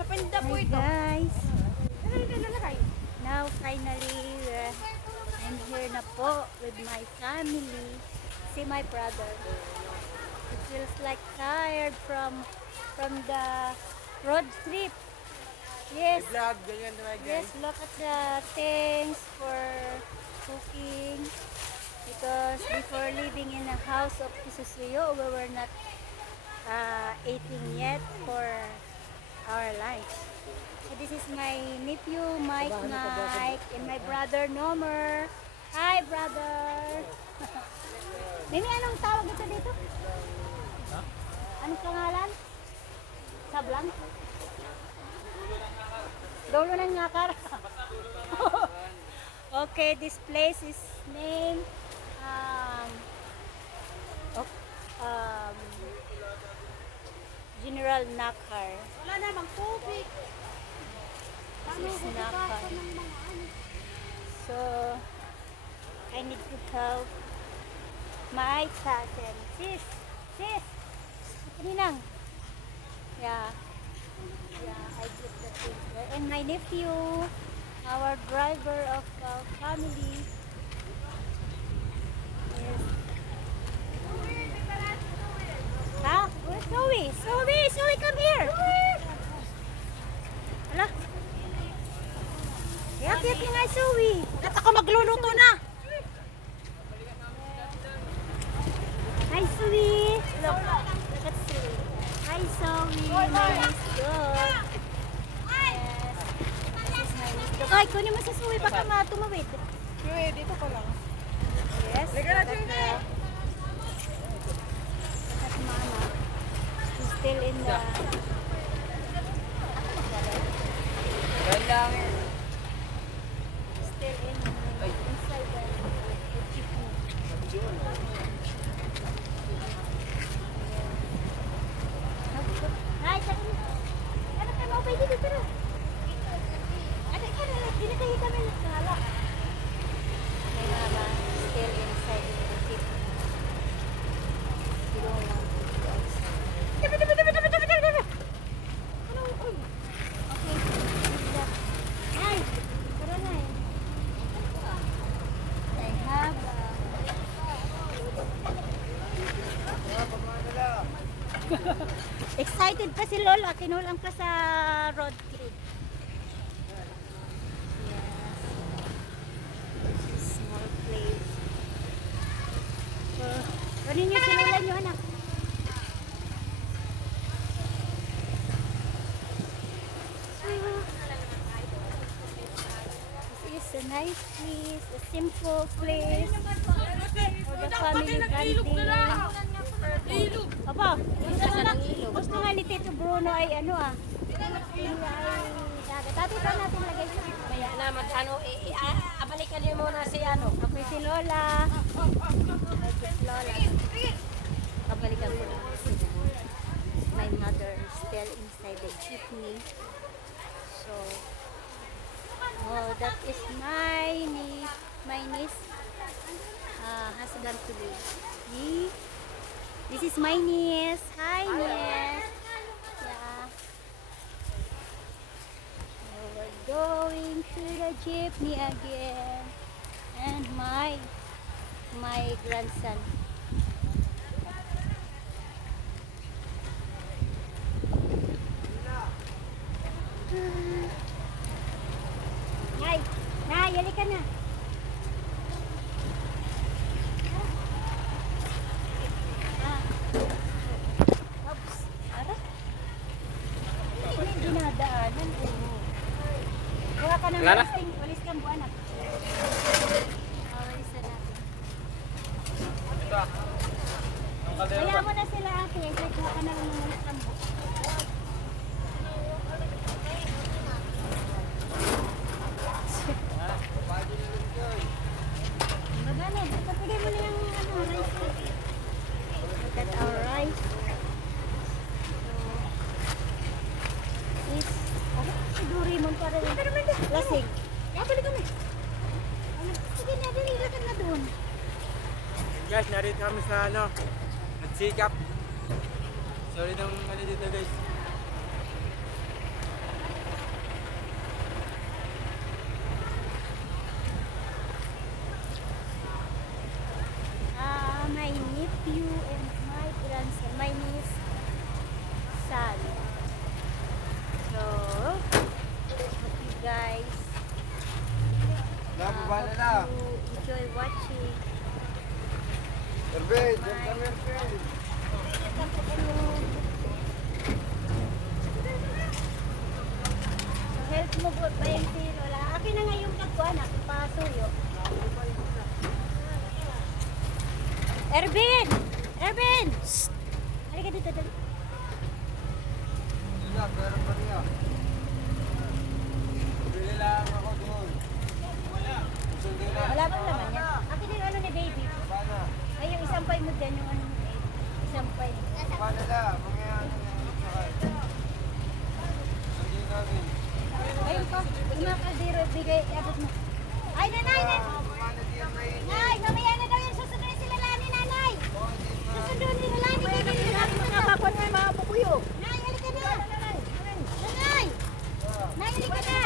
Hi guys. Now finally I'm here na po with my family. See my brother. It feels like tired from the road trip. Yes. Vlog, ganyan na Yes, look at the things for cooking. Because before living in the house of Kisusuyo, we were not eating yet for our lunch. So this is my nephew, Mike, and my brother, Nomer. Hi, brother! Nini, anong tawag ito dito? Anong pangalan? Sablang? Dulo ng ngakar. Okay, this place is named General Nakar. Wala namang tubig. This is Nakar. So, I need to help my cousin. Sis! Kaninang? Yeah, I get the things there. And my nephew, our driver of our family. Yes. Ha? Where's Zoe? Zoe, come here! Hala? Yakit mo nga, Zoe. At ako magluluto na. Hi, Zoe. Look at Zoe. Hi, Zoe. Nice dog. Yes. This is my nice dog. Ay, kunin mo sa Zoe. Baka tumawid. Dito ko lang. Yes. Look at Mama. She's still in the... lang. Still inside the jeepney. Hi, ano tayo maupay dito, pero? Ano, dinakahi kami nagkala. My mama still inside the jeepney. She don't want to go outside. Ano, uy? Okay, leave that. Hi, tara na eh. I have excited pa si Lola, kinulang pa sa road trip. Yes. Small place. So, kunin niyo si Lola niyo, anak. This is a nice place, a simple place for the family bonding. Aba, gusto nga ni Tito Bruno ay ano dagat. Dati pa natin lagay sa Maya naman, abalikan niyo muna si Okay, si Lola. Ay, si Lola. Pabalikan ko lang si my mother is still inside the jeepney. So, that is my niece husband to be. This is my niece. Hi, niece. Yeah. So we're going to the jeepney again. And my grandson. Nay, yali ka na. Oops. Ara? Hindi dinadaanan. Kuha ka ng walis kang buwan. Walisan natin. Kaya mo na sila ate. Kuha ka na lang ng walis kang buwan. Magana, kapagay mo na yung rice. Look at our rice. So, is, siguri mo para yung lasig. Balik kami. Sige na, dali, lakad na doon. Guys, narito kami sa nagsikap. Sorry nang dito guys. Erben, diyan kami Erben. Help mo po ba yung tiro? Akin na nga yung nagkuhan, pasuyo. Ervin! Ervin! Shh! Halika dito, dali. Sila, pero pa niya. Bili lang ako doon. Sundo na. Wala bang laman yan? Akin na yung ano ni baby. Paano? Ay, yung isang pay mo dyan, yung ano ni baby. Isang pay. Paano na? Mangyayari na yung sakay. Hindi namin. Ayun pa, yung mga kaldero, bigay, abot mo. Ay, nanay! Paano di yan may... Nay, mamaya na daw yan, susunduin sila Lani, nanay! Susunduin nila Lani, bigay nila Lani. Mga kapon mo yung mga pupuyo. Nay, halika na! Nanay! Nay, halika na!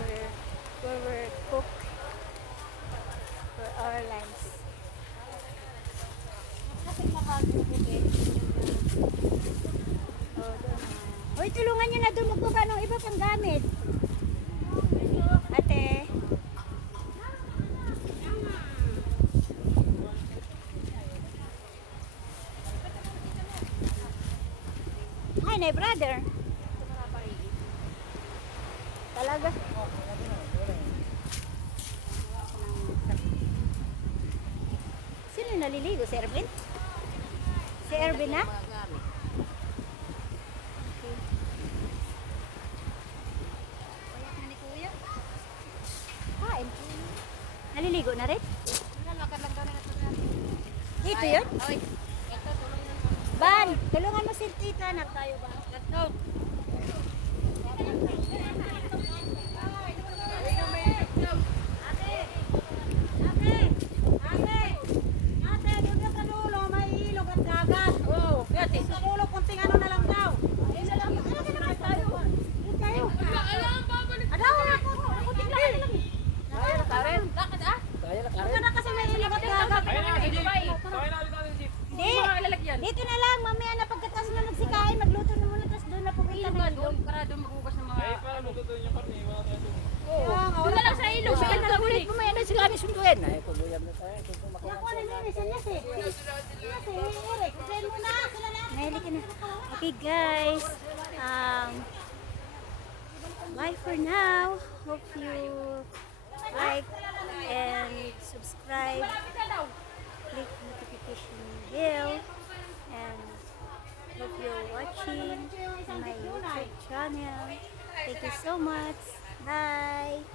Here. Where we're cook for our lunch. Hoy, tulungan nyo na doon magbuka ng iba pang gamit. Ate. Hi, na brother. Talaga. Sino naliligo? Si Erwin? Si Erwin na? Kain. Naliligo na rin? Dito yun? Ban, tulungan mo si tita. Tayo ba? Let's go. Dito na lang, mamaya na pagkatas na nagsikain, magluto na muna, tapos doon na pupunta na doon. Para doon magugas ng mga... Doon na lang sa ilog, sa kanta ulit, mamaya na sila sunduin. Ay, kubuyam na tayo. Ako na nini, sinyas eh. Sinyas eh, Eric, send mo na, sila na. Mahilig ka na. Okay guys, bye for now. Hope you like and subscribe. Click notification bell. And hope you're watching my YouTube channel. Thank you so much. Bye.